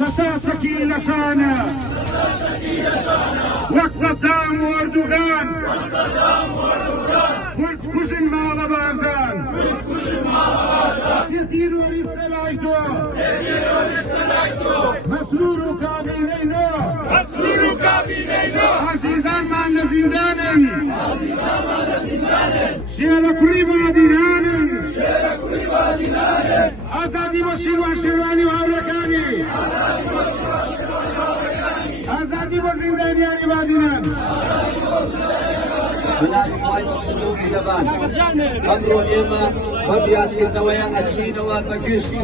چەساچەکی لە شانە وەک سەدام و ئەردوغان کورد کوژن ماڵە بازان تێرۆریستە لای تۆ مەسرور و کابینەی نۆ عەزیزانمان لە زیندانن شێرە کوڕی بادینانن ئازادی بۆ شیروان شێروانی و هاوڕێکانی ئازادی بۆ زیندانیانی بادینان بنابی خوای بەخشندەوری دەبان ئەمڕۆ ئێمە بە بیادکردنەوەیە ئەچینەوە بە گشتی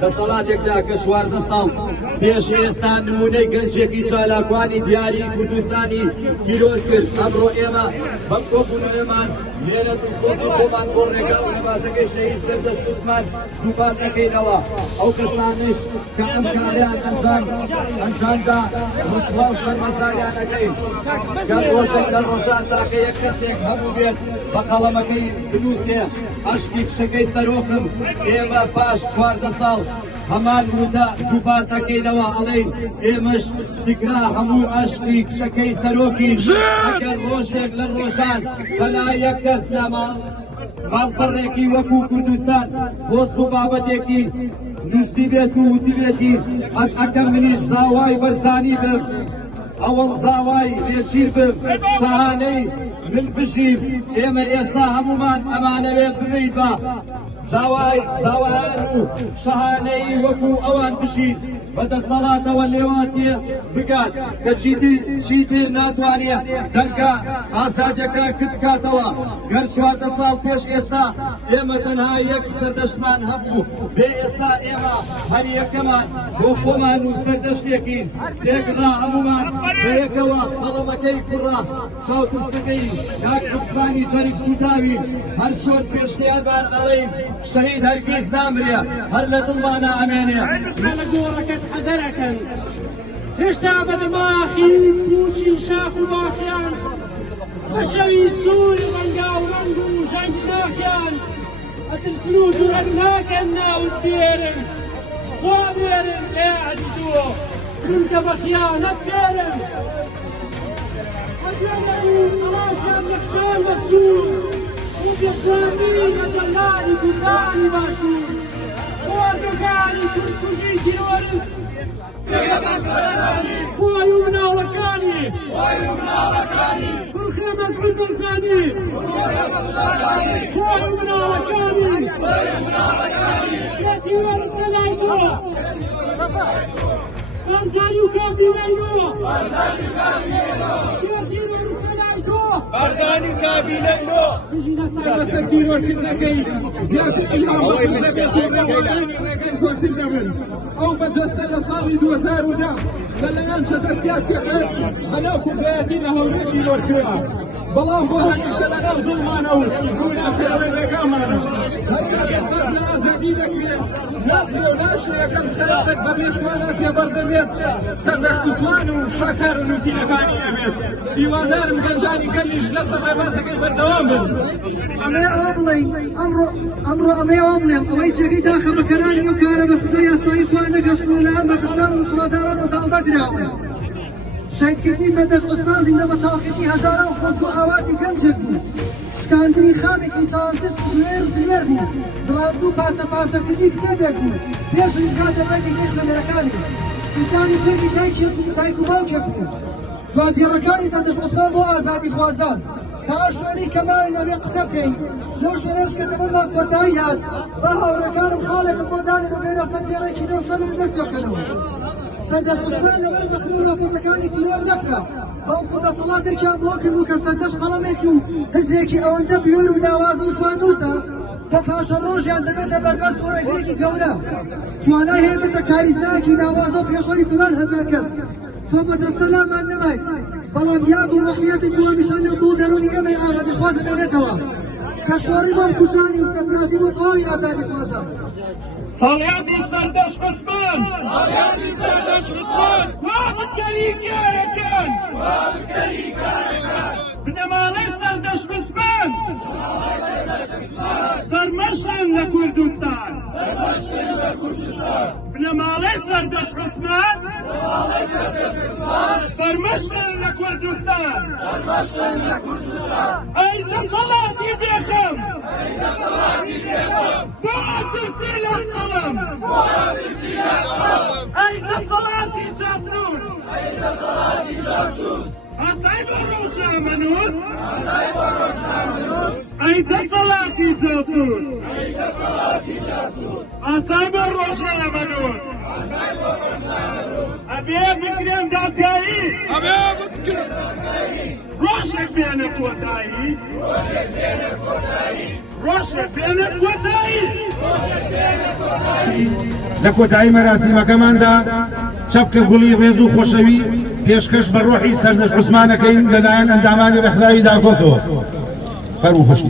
دەسەڵاتێکدا کە 14 ساڵ پێش ئێستا نمونەی گەنجێکی چالاکوانی دیاری کوردستانی تیرۆر کرد. ئەمڕۆ ئێمە بەم کۆبوونەوەیەمان لێرە دڵسۆزی خۆمان بۆ ڕێگا و نەبازەکەی شەهید سەردەست عوسمان دووبات دەکەینەوە. ئەو کەسانش کە ئەم کاریان ئەنجامدا ڕسوا و شەرمەزاریان ئەکەین کە ڕۆژێک لە ڕۆژان تاکە یەک کەسێک هەبوو بێت بە قەڵەمەکەی بنووسێ عەشقی کچەکەی سەرۆکم ئێمە پاش 14 ساڵ هەمان وتە دووبات دەکەینەوە ئەڵێین ئێمەش فکرا هەموو عەشقی کچەکەی سەرۆکین. ئەگەر ڕۆژێک لە ڕۆژان بەلا یەک کەس لە ماڵپەڕێکی وەکو کوردستان دۆست و بابەتێکی نووسی بێت و وتی بێتی ئەس ئەکەم منیش زاوای بەرزانی بم ئەوەڵ زاوای لێچیر بم شەهانەی من بژیم. ئێمە ئێستا هەمومان ئەمانەوێت ببین بە زاوایان و شەهانەی وەکو ئەوان بژین بەدەسەڵاتەوە لێواتێ بگات کە چیتر ناتوانێ دەرگا ئازادیەکە کرد بکاتەوە. گەر 14 ساڵ پێش ئێستا ئێمە تەنها یەک سەردەشتمان هەبوو، بێ ئێستا ئێمە هەر یەکەمان بۆ خۆمان و سەردەشتێکین تێگڕا هەمومان بەیەکەوە قەڵەمەکەی کوڕا چاوترسەکەی کاک عوسمانی جەریک سوتاوین هەر چۆن پێشتیانمان ئەڵێین شەهید هەرگیز نامرێ هەر لە دڵمانە ئەمێنێ. حەزەرەکەن هێشتا بەدەماخی پوچی شاخ و باخیان بەشەوی سووری ڕەنگا و ڕەنگ و ژەنگ ناکیان ئەترسن و دوورەن ناکەن ناوت بێرن خوا بێرن لێ عەدیدووە چونکە بە خیانەت بێرن ئەگوێرە و سەڵاشیان نەخشان بە سوور و پێشوانی لە جەلاری کوردانی باشوور خۆردەکانی کورکوژی تیرۆریست خوای و مناڵەکانی بڕخێ مەزمون بەرزانی خوای و مناڵەکانی کێتی وەرزنە لای تۆ بەرزانی و کابینەینەوە کێتی وەرزنە لای تۆ بەرزانی کابینەینەوە بژینە سەر تیرۆرکردنەکەی زیاتر ئیلهام ڕێگەی زۆرتر دەبن. ئەو بەجەستە لە ساڵی 2010 بەلایەن شەتە سیاسیەکە بەناو کوردایەتی لە هەولێر تیرۆرکرا، بەڵام بۆ هەمیشە لەناو دڵمانە و بوونەکەوەی ڕێگامانە هەرکاتێک بەس لە ئازادی دەکرێت ناکرێ و ناشرەکەم خەلافەت بە مێشکوانە تێبەردەبێت سەردەست عوسمان و شاکار و نووسینەکانی ئەبێت. دیواندارم گەنجانی گەلیش لەسەر ڕێبازەکەی بەردەوام بن. ئەمێ ئەوە بڵێین ئەمڕۆ ئەمێ ئەوە بڵێم ئەوەی جێگەی داخە بەکەرانی و کارە بە سزای یاسایی خوا نەگەشت و لە ئەم بەکردان و سڵاتداران و داڵدەگراون. شەیدکردنی سەردەست عوسمان زیندە بە چاڵکردنی هەزاران خۆزگ و ئاواتی گەنجێک بوو، شکاندنی خامێکی تاوانکەس دوێر بوو، دڕاندن و پاچەکردنی کتێبێک بوو پێشوی بکاتە بەرگی دەی خوێنەرەکانی، سوتانی جێگی دایک و باوکێک بوو. دوادێڕەکانی سەردەست عوسمان بۆ ئازادی خوازان تا شوێنەی کە ماوی نەبێ قسە بکەین لەو شوێنەش کە دەبەمان کۆتایی هات بە هاوڕێکانم خاڵێکم بۆ دانێن و بێنە سەردێڕێکی نێو سەر دەست پێ بکەنەوە. سەردەست عوسمان لەبەر ڕەخنە و راپۆرتەکانی تیرۆر نەکرا، بەڵکو دەسەڵاتێکیان بۆ کرد و کە سەردەست قەڵەمێکی و هزێکی ئەوەندە بوێر و ناوازە و توانووسە کە پاشە ڕۆژیان دەبێتە بەربەست و ڕێگرێکی گەورە، توانای هەیە بێتە کاریزمایەکی ناوازە و پێشەڵی سەدان هەزار کەس. تۆ بەدەستە لامان نەمایت، بەڵام یاد و ڕەخنەتی دووەمیشان لەو دوو دەرونی ئێمەی ئازادی خوازە بێنێتەوە کە شۆڕی بۆم کوژانی و سەفرازی بۆ تەواوی ئازادی خوازە. ساڵیادی سەردەست عوسمان وا بکەری کارەکان بنەماڵەی سەردەست عوسمان سەرمەشقن لە کوردستان بنەماڵەی سەردەش عوسمان سەرمەشقن لە کوردستان ئەی دەسەڵاتی بێخەم بۆ ترسی لە قەڵم ئەی دەسەڵاتی جاسوس ئاسای بۆ ڕۆژنامەنووس ئەی دەسەڵاتی جاسوس ئاسای بۆ ڕۆژنامەنووس ئەبێ بکرێن دادگایی ڕۆژێک بێنە کۆتایی ڕۆژێک بێنە کۆتایی لە کۆتایی مەراسیمەکەماندا چەپکە گوڵی ڕێز و خۆشەوی پێشکەش بە ڕۆحی سەردەش عوسمانەکەین لەلایەن ئەندامانی ڕێکخراوی داگۆتەوە. فەرموو خۆشی.